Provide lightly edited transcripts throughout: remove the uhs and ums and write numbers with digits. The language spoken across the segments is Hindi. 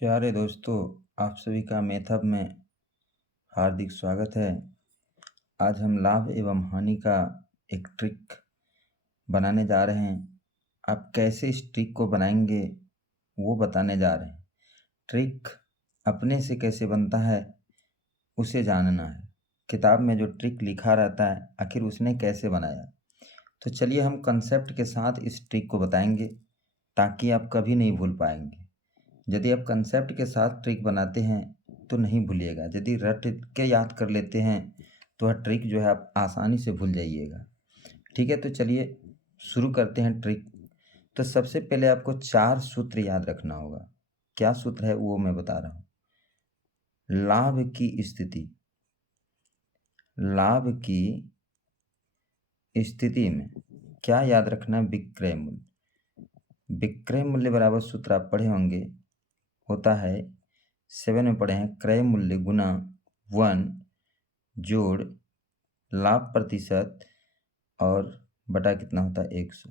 प्यारे दोस्तों, आप सभी का मेथब में हार्दिक स्वागत है। आज हम लाभ एवं हानि का एक ट्रिक बनाने जा रहे हैं। आप कैसे इस ट्रिक को बनाएंगे वो बताने जा रहे हैं। ट्रिक अपने से कैसे बनता है उसे जानना है। किताब में जो ट्रिक लिखा रहता है आखिर उसने कैसे बनाया। तो चलिए हम कंसेप्ट के साथ इस ट्रिक को बताएंगे ताकि आप कभी नहीं भूल पाएंगे। यदि आप कंसेप्ट के साथ ट्रिक बनाते हैं तो नहीं भूलिएगा। यदि रट के याद कर लेते हैं तो वह ट्रिक जो है आप आसानी से भूल जाइएगा। ठीक है, तो चलिए शुरू करते हैं ट्रिक। तो सबसे पहले आपको 4 सूत्र याद रखना होगा। क्या सूत्र है वो मैं बता रहा हूँ। लाभ की स्थिति, लाभ की स्थिति में क्या याद रखना है? विक्रय मूल्य। विक्रय मूल्य बराबर सूत्र आप पढ़े होंगे, होता है 7 में पढ़े हैं, क्रय मूल्य गुना 1 जोड़ लाभ प्रतिशत और बटा कितना होता है 100।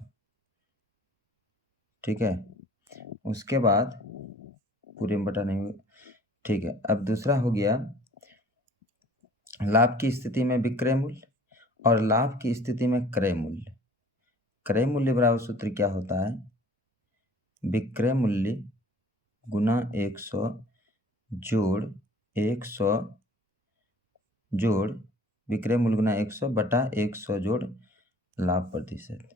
ठीक है, उसके बाद पूरे में बटा नहीं हुआ। ठीक है, अब दूसरा हो गया लाभ की स्थिति में विक्रय मूल्य और लाभ की स्थिति में क्रय मूल्य। क्रय मूल्य बराबर सूत्र क्या होता है? विक्रय मूल्य गुना 100 जोड़ 100 जोड़ विक्रय मूल्य गुना 100 बटा 100 जोड़ लाभ प्रतिशत।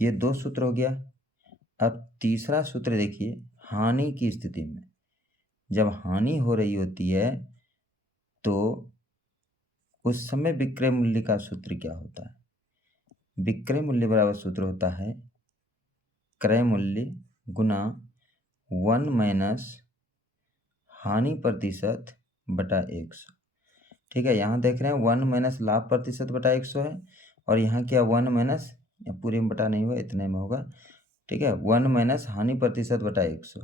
ये 2 सूत्र हो गया। अब तीसरा सूत्र देखिए, हानि की स्थिति में जब हानि हो रही होती है तो उस समय विक्रय मूल्य का सूत्र क्या होता है? विक्रय मूल्य बराबर सूत्र होता है क्रय मूल्य गुना 1 माइनस हानि प्रतिशत बटा 100। ठीक है, यहाँ देख रहे हैं 1 माइनस लाभ प्रतिशत बटा 100 है और यहाँ क्या 1 माइनस, पूरे में बटा नहीं हुआ, इतने में होगा। ठीक है, 1 माइनस हानि प्रतिशत बटा 100।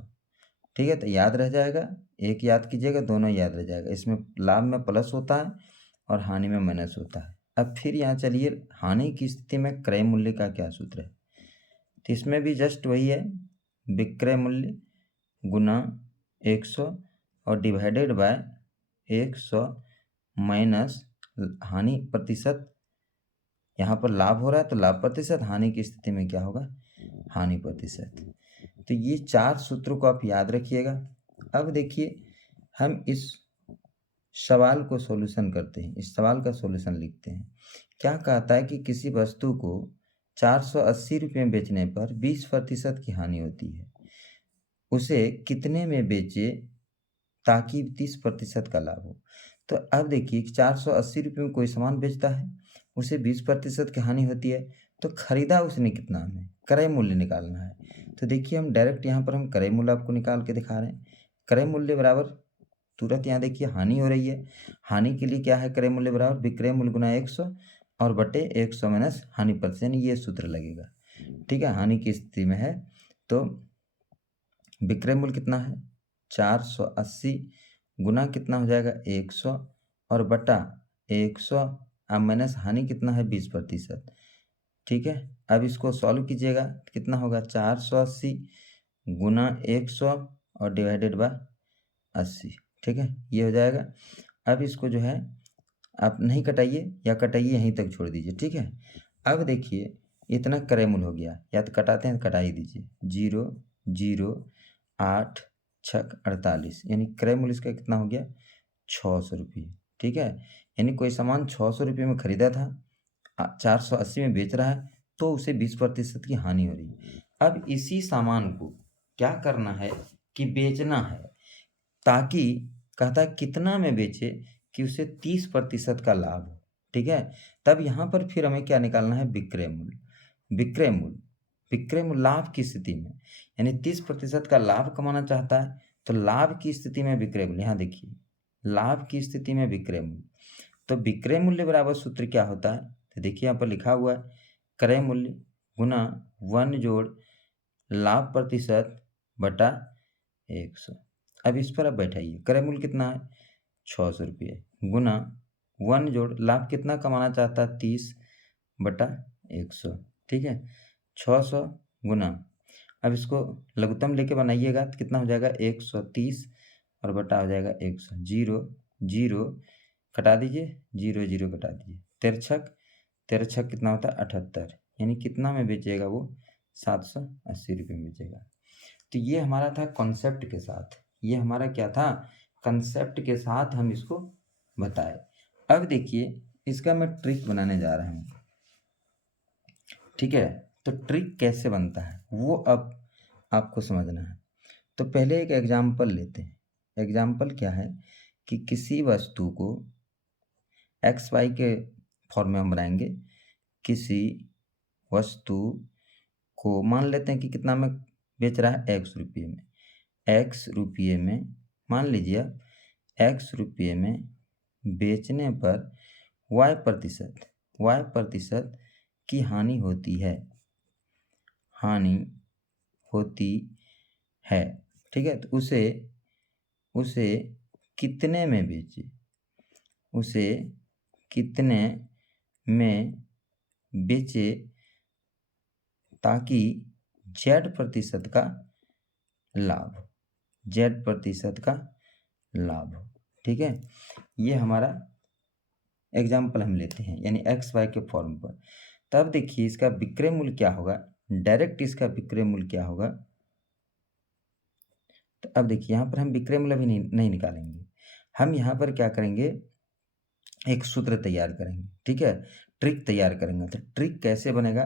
ठीक है, तो याद रह जाएगा, एक याद कीजिएगा, दोनों याद रह जाएगा। इसमें लाभ में प्लस होता है और हानि में माइनस होता है। अब फिर यहाँ चलिए, हानि की स्थिति में क्रय मूल्य का क्या सूत्र है? तो इसमें भी जस्ट वही है, विक्रय मूल्य गुना 100 और डिवाइडेड बाय 100 माइनस हानि प्रतिशत। यहाँ पर लाभ हो रहा है तो लाभ प्रतिशत, हानि की स्थिति में क्या होगा? हानि प्रतिशत। तो ये 4 सूत्रों को आप याद रखिएगा। अब देखिए, हम इस सवाल को सॉल्यूशन करते हैं, इस सवाल का सॉल्यूशन लिखते हैं। क्या कहता है कि किसी वस्तु को 480 रुपये में बेचने पर 20% की हानि होती है, उसे कितने में बेचे ताकि 30% का लाभ हो? तो अब देखिए, 480 रुपये में कोई सामान बेचता है, उसे 20% की हानि होती है, तो खरीदा उसने कितना? हमें क्रय मूल्य निकालना है। तो देखिए, हम डायरेक्ट यहाँ पर हम क्रय मूल्य आपको निकाल के दिखा रहे हैं। क्रय मूल्य बराबर तुरंत यहाँ देखिए हानि हो रही है, हानि के लिए क्या है? क्रय मूल्य बराबर विक्रय मूल्य गुना 100 और बटे 100 माइनस हानि प्रतिशत, यानी ये सूत्र लगेगा। ठीक है, हानि की स्थिति में है तो विक्रय मूल्य कितना है? 480 गुना कितना हो जाएगा? 100 और बटा 100 अब माइनस हानि कितना है? 20%। ठीक है, अब इसको सॉल्व कीजिएगा तो कितना होगा? 480 गुना 100 और डिवाइडेड बाय 80। ठीक है, ये हो जाएगा। अब इसको जो है आप नहीं कटाइए या कटाइए यहीं तक छोड़ दीजिए। ठीक है, अब देखिए इतना क्रय मूल्य हो गया, या तो कटाते हैं तो कटा ही दीजिए। 0 0 8 6 48, यानी क्रय मूल्य इसका कितना हो गया? 600 रुपये। ठीक है, यानी कोई सामान 600 रुपये में खरीदा था, 480 में बेच रहा है, तो उसे 20% की हानि हो रही है। अब इसी सामान को क्या करना है कि बेचना है, ताकि कहता है कितना में बेचे कि उसे 30% का लाभ हो। ठीक है, तब यहाँ पर फिर हमें क्या निकालना है? विक्रय मूल्य। विक्रय मूल्य, विक्रय मूल्य लाभ की स्थिति में, यानी 30% का लाभ कमाना चाहता है तो लाभ की स्थिति में विक्रय मूल्य। यहाँ देखिए, लाभ की स्थिति में विक्रय मूल्य, तो विक्रय मूल्य बराबर सूत्र क्या होता है? तो देखिए यहाँ पर लिखा हुआ है क्रय मूल्य गुना 1 जोड़ लाभ प्रतिशत बटा 100। अब इस पर आप बैठाइए, क्रय मूल्य कितना है? 600 रुपये गुना 1 जोड़ लाभ कितना कमाना चाहता है? 30 बटा 100। ठीक है, 600 गुना अब इसको लघुत्तम लेके बनाइएगा तो कितना हो जाएगा 130 और बटा हो जाएगा 100। 0 0 कटा दीजिए, 0 0 कटा दीजिए। तिरछक तिरछक कितना होता है 78, यानी कितना में बेचेगा वो 780 रुपये में बेचेगा। तो ये हमारा था कॉन्सेप्ट के साथ, ये हमारा क्या था कंसेप्ट के साथ हम इसको बताए। अब देखिए इसका मैं ट्रिक बनाने जा रहा हूँ, ठीक है। तो ट्रिक कैसे बनता है वो अब आपको समझना है। तो पहले एक एग्जाम्पल लेते हैं। एग्जाम्पल क्या है कि किसी वस्तु को एक्स वाई के फॉर्म में हम बनाएंगे। किसी वस्तु को मान लेते हैं कि कितना में बेच रहा है, एक्स रुपये में। एक्स रुपये में मान लीजिए आप एक्स रुपये में बेचने पर वाई प्रतिशत की हानि होती है, ठीक है। तो उसे कितने में बेचे, उसे कितने में बेचे ताकि जेड प्रतिशत का लाभ हो, ठीक है। ये हमारा एग्जाम्पल हम लेते हैं, यानी एक्स वाई के फॉर्म पर। तब देखिए इसका विक्रय मूल्य क्या होगा, डायरेक्ट इसका विक्रय मूल्य क्या होगा। तो अब देखिए यहाँ पर हम विक्रय मूल्य भी नहीं निकालेंगे, हम यहाँ पर क्या करेंगे, एक सूत्र तैयार करेंगे, ठीक है, ट्रिक तैयार करेंगे। तो ट्रिक कैसे बनेगा,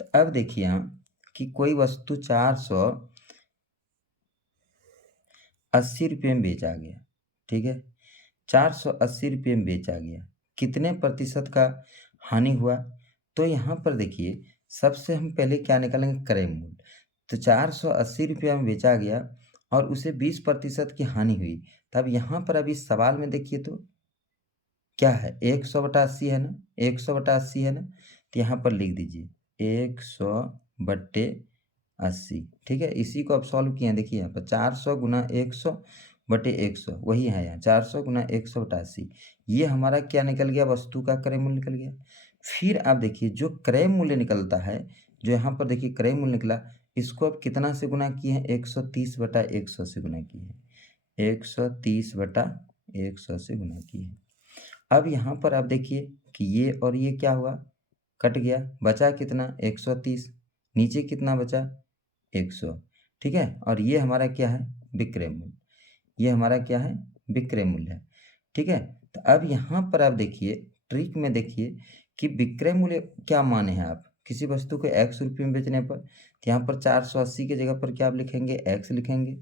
तो अब देखिए यहाँ कि कोई वस्तु 480 रुपये में बेचा गया, ठीक है। 480 रुपये में बेचा गया, कितने प्रतिशत का हानि हुआ। तो यहाँ पर देखिए सबसे हम पहले क्या निकालेंगे, क्रय मूल्य। तो 480 रुपया में बेचा गया और उसे 20% की हानि हुई। तब यहाँ पर अभी सवाल में देखिए तो क्या है, 100/80 है ना, 100/80 है ना। तो यहाँ पर लिख दीजिए 100/80, ठीक है। इसी को आप सॉल्व किए हैं, देखिए यहाँ पर 400 गुना 100/100 वही है यहाँ, 400 गुना 100/80। ये हमारा क्या निकल गया, वस्तु का क्रय मूल्य निकल गया। फिर आप देखिए जो क्रय मूल्य निकलता है, जो यहाँ पर देखिए क्रय मूल्य निकला, इसको आप कितना से गुना किए हैं, 130/100 से गुना किए हैं, 130/100 से गुना किए हैं। अब यहाँ पर आप देखिए कि ये और ये क्या हुआ, कट गया, बचा कितना 130, नीचे कितना बचा 100, ठीक है। और ये हमारा क्या है, विक्रय मूल्य, ये हमारा क्या है, विक्रय मूल्य है, ठीक है। तो अब यहाँ पर आप देखिए ट्रिक में देखिए कि विक्रय मूल्य क्या माने हैं आप, किसी वस्तु को एक्स रुपये में बेचने पर। तो यहाँ पर 480 की जगह पर क्या आप लिखेंगे, एक्स लिखेंगे,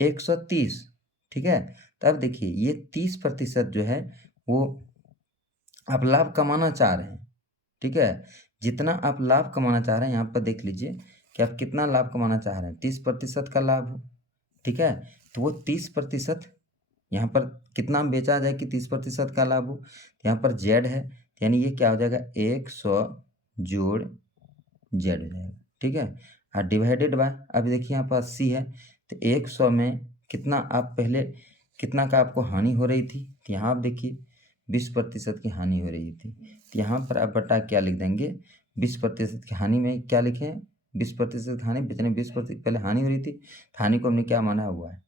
130, ठीक है। तो अब देखिए ये 30% जो है वो आप लाभ कमाना चाह रहे हैं, ठीक है। जितना आप लाभ कमाना चाह रहे हैं, यहाँ पर देख लीजिए कि आप कितना लाभ कमाना चाह रहे हैं, 30% का लाभ हो, ठीक है। तो वो 30% यहाँ पर कितना बेचा जाए कि 30% का लाभ हो। यहाँ पर जेड है, यानी ये क्या हो जाएगा, 100 जोड़ जेड हो जाएगा, ठीक है। और डिवाइडेड बाय, अब देखिए यहाँ पर 80 है, तो 100 में कितना आप पहले कितना का आपको हानि हो रही थी। तो यहाँ आप देखिए 20% की हानि हो रही थी। तो यहाँ पर आप बटा क्या लिख देंगे, 20% की हानि में क्या लिखें, 20% की हानि, बेचने 20% पहले हानि हो रही थी, हानि को हमने क्या माना हुआ है।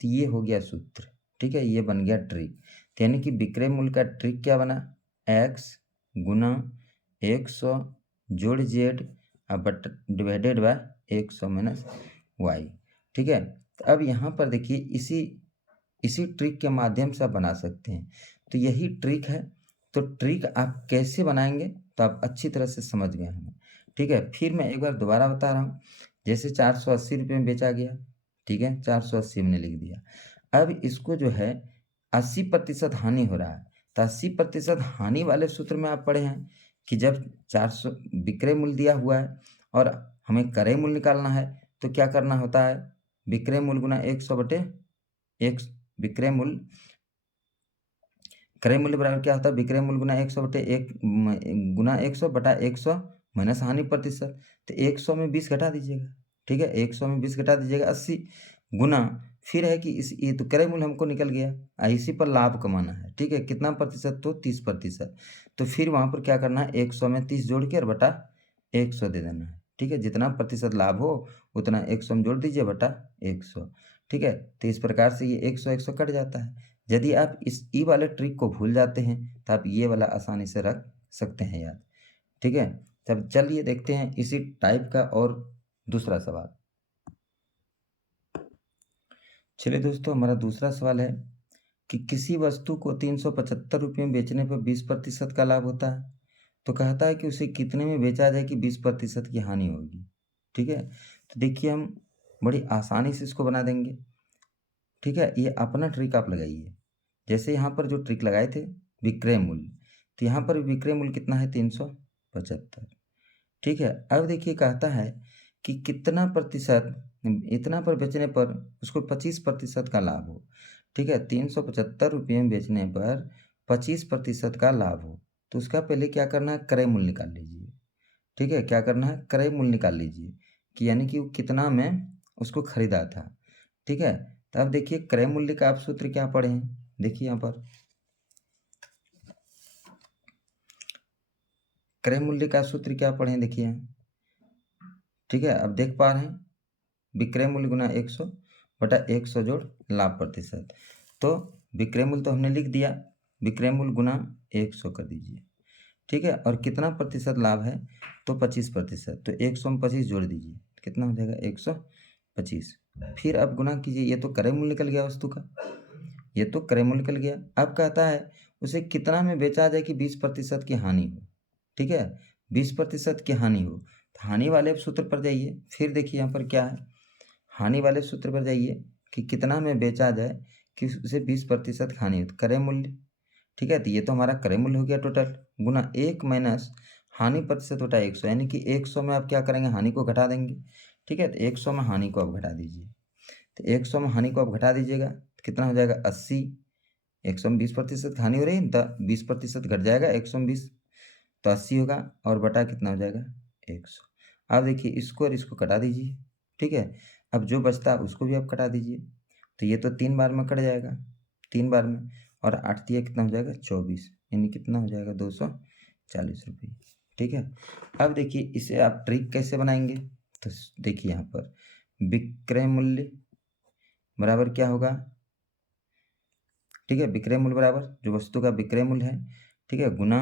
तो ये हो गया सूत्र, ठीक है, ये बन गया ट्रिक। तो यानी कि विक्रय मूल्य का ट्रिक क्या बना, एक्स गुना 100 जोड़ Z but divided by 100 minus Y, ठीक है। तो अब यहाँ पर देखिए इसी ट्रिक के माध्यम से आप बना सकते हैं। तो यही ट्रिक है। तो ट्रिक आप कैसे बनाएंगे तो आप अच्छी तरह से समझ गए हैं, ठीक है। फिर मैं एक बार दोबारा बता रहा हूँ, जैसे 480 रुपये में बेचा गया, ठीक है, 480 मैंने लिख दिया। अब इसको जो है 80% हानि हो रहा है, तो 80% हानि वाले सूत्र में आप पढ़े हैं कि जब 400 विक्रय मूल्य दिया हुआ है और हमें क्रय मूल्य निकालना है, तो क्या करना होता है, विक्रय मूल्य गुना 100/1, विक्रय मूल्य क्रय मूल्य बराबर क्या होता है, विक्रय मूल्य गुना 100/1 गुना 100/100 माइनस हानि प्रतिशत। तो 100 में 20 घटा दीजिएगा, ठीक है, 100 में 20 घटा दीजिएगा, 80 गुना, फिर है कि इस ये तो क्रय मूल्य हमको निकल गया, इसी पर लाभ कमाना है, ठीक है, कितना प्रतिशत, तो 30%। तो फिर वहाँ पर क्या करना है, 100 में 30 जोड़ के और बटा 100 दे देना है, ठीक है, जितना प्रतिशत लाभ हो उतना 100 में जोड़ दीजिए बटा 100, ठीक है। तो इस प्रकार से ये 100 कट जाता है। यदि आप इस ई वाले ट्रिक को भूल जाते हैं तो आप ये वाला आसानी से रख सकते हैं याद, ठीक है। तब चलिए देखते हैं इसी टाइप का और दूसरा सवाल। चलिए दोस्तों, हमारा दूसरा सवाल है कि किसी वस्तु को 375 रुपये में बेचने पर 20% का लाभ होता है, तो कहता है कि उसे कितने में बेचा जाए कि 20% की हानि होगी, ठीक है। तो देखिए हम बड़ी आसानी से इसको बना देंगे, ठीक है। ये अपना ट्रिक आप लगाइए। जैसे यहाँ पर जो ट्रिक लगाए थे विक्रय मूल्य, तो यहाँ पर विक्रय मूल्य कितना है 375, ठीक है। अब देखिए कहता है कि कितना प्रतिशत, इतना पर बेचने पर उसको 25% का लाभ हो, ठीक है। 375 रुपये में बेचने पर 25% का लाभ हो, तो उसका पहले क्या करना है, क्रय मूल्य निकाल लीजिए, ठीक है। क्या करना है, क्रय मूल्य निकाल लीजिए कि यानी कि वो कितना में उसको खरीदा था, ठीक है। तो अब देखिए क्रय मूल्य का आप सूत्र क्या पढ़े हैं, देखिए यहाँ पर क्रय मूल्य का सूत्र क्या पढ़े हैं, देखिए यहाँ, ठीक है। अब देख पा रहे हैं विक्रय मूल्य गुना 100 बटा 100 जोड़ लाभ प्रतिशत। तो विक्रय मूल्य तो हमने लिख दिया, विक्रय मूल्य गुना 100 कर दीजिए, ठीक है। और कितना प्रतिशत लाभ है, तो 25%, तो 100 में 25 जोड़ दीजिए, कितना हो जाएगा 125। फिर अब गुना कीजिए, ये तो क्रय मूल्य निकल गया वस्तु का, ये तो क्रय मूल्य निकल गया। अब कहता है उसे कितना में बेचा जाए कि 20% की हानि हो, ठीक है। 20% की हानि हो, तो हानि वाले सूत्र पर जाइए। फिर देखिए यहाँ पर क्या है, हानि वाले सूत्र पर जाइए कि कितना में बेचा जाए कि उसे 20% हानि हो, तो क्रय मूल्य, ठीक है। तो ये तो हमारा क्रय मूल्य हो गया टोटल, गुना 1 माइनस हानि प्रतिशत बटा 100, यानी कि 100 में आप क्या करेंगे, हानि को घटा देंगे, ठीक है। तो 100 में हानि को आप घटा दीजिए, तो 100 में हानि को आप घटा दीजिएगा तो कितना हो जाएगा 80। 100 में 20% हानि हो रही है, तो 20% घट जाएगा 100 में 20, तो 80 होगा, और बटा कितना हो जाएगा 100। अब देखिए इसको और इसको कटा दीजिए, ठीक है। अब जो बचता है उसको भी आप कटा दीजिए, तो ये तो 3 बार में कट जाएगा, 3 बार में, और 8 दिया कितना हो जाएगा 24, यानी कितना हो जाएगा 240 रुपये, ठीक है। अब देखिए इसे आप ट्रिक कैसे बनाएंगे, तो देखिए यहाँ पर विक्रय मूल्य बराबर क्या होगा, ठीक है। विक्रय मूल्य बराबर जो वस्तु का विक्रय मूल्य है, ठीक है, गुना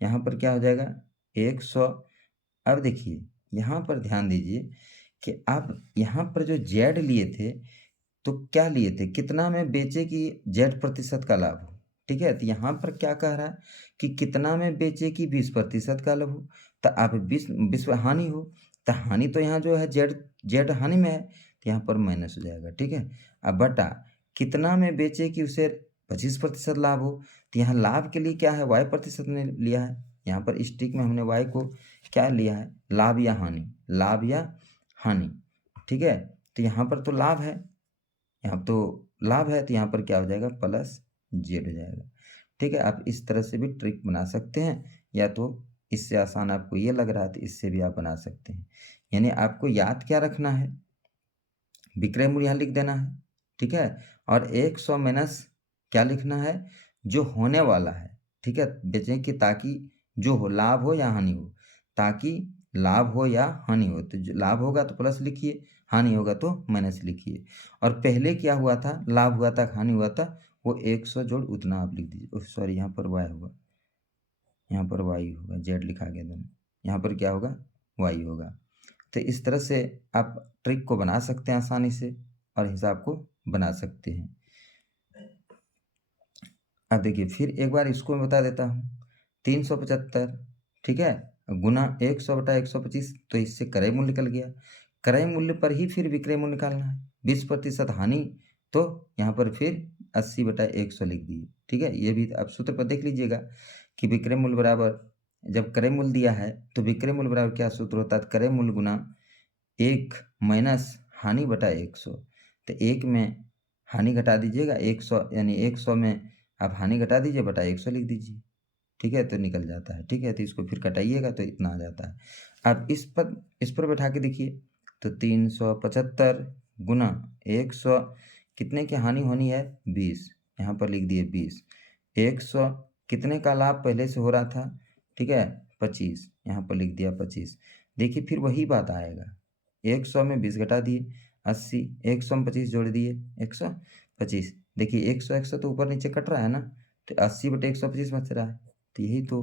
यहाँ पर क्या हो जाएगा 100। अब देखिए यहाँ पर ध्यान दीजिए कि आप यहाँ पर जो जेड लिए थे, तो क्या लिए थे, कितना में बेचे कि जेड प्रतिशत का लाभ हो, ठीक है। तो यहाँ पर क्या कह रहा है कि कितना में बेचे कि 20% का लाभ हो, तो आप 20 हानि हो, तो हानि तो यहाँ जो है जेड जेड हानि में है, तो यहाँ पर माइनस हो जाएगा, ठीक है। अब बटा कितना में बेचे कि उसे 25% लाभ हो, तो यहाँ लाभ के लिए क्या है, वाई प्रतिशत ने लिया है, यहाँ पर इस ट्रिक में हमने वाई को क्या लिया है, लाभ या हानि, लाभ या हानि, ठीक है। तो यहाँ पर तो लाभ है, यहाँ तो लाभ है, तो यहाँ पर क्या हो जाएगा प्लस जेड हो जाएगा, ठीक है। आप इस तरह से भी ट्रिक बना सकते हैं, या तो इससे आसान आपको ये लग रहा है तो इससे भी आप बना सकते हैं। यानी आपको याद क्या रखना है, विक्रय मूल्य यहाँ लिख देना है, ठीक है। और 100 माइनस क्या लिखना है, जो होने वाला है, ठीक है। बेचें कि ताकि जो हो, लाभ हो या हानि हो, ताकि लाभ हो या हानि हो, तो जो लाभ होगा तो प्लस लिखिए, हानि होगा तो माइनस लिखिए। और पहले क्या हुआ था, लाभ हुआ था, हानि हुआ था, वो 100 जोड़ उतना आप लिख दीजिए। सॉरी, यहाँ पर वाई होगा, यहाँ पर वाई होगा, जेड लिखा गया दोनों, यहाँ पर क्या होगा वाई होगा। तो इस तरह से आप ट्रिक को बना सकते हैं आसानी से, और हिसाब को बना सकते हैं। अब देखिए फिर एक बार इसको मैं बता देता हूँ, 375, ठीक है, गुना 100 बटा 125, तो इससे क्रय मूल्य निकल गया। क्रय मूल्य पर ही फिर विक्रय मूल्य निकालना है, 20% हानि, तो यहाँ पर फिर 80 बटा 100 लिख दिए, ठीक है। ये भी आप सूत्र पर देख लीजिएगा कि विक्रय मूल्य बराबर, जब क्रय मूल्य दिया है तो विक्रय मूल्य बराबर क्या सूत्र होता है, क्रय मूल्य गुना 1 माइनस हानि बटा 100। तो 1 में हानि घटा दीजिएगा 100, यानी 100 में आप हानि घटा दीजिए बटा 100 लिख दीजिए, ठीक है, तो निकल जाता है, ठीक है। तो इसको फिर कटाइएगा तो इतना आ जाता है। अब इस पर बैठा के देखिए, तो 375 गुना 100, कितने की हानि होनी है 20, यहाँ पर लिख दिए 20। 100 कितने का लाभ पहले से हो रहा था, ठीक है 25, यहाँ पर लिख दिया 25। देखिए फिर वही बात आएगा, 100 में 20 घटा दिए 80, 100 में 25 जोड़ दिए 125। देखिए 100 100 तो ऊपर नीचे कट रहा है ना, तो 80/125 बच रहा है, तो यही तो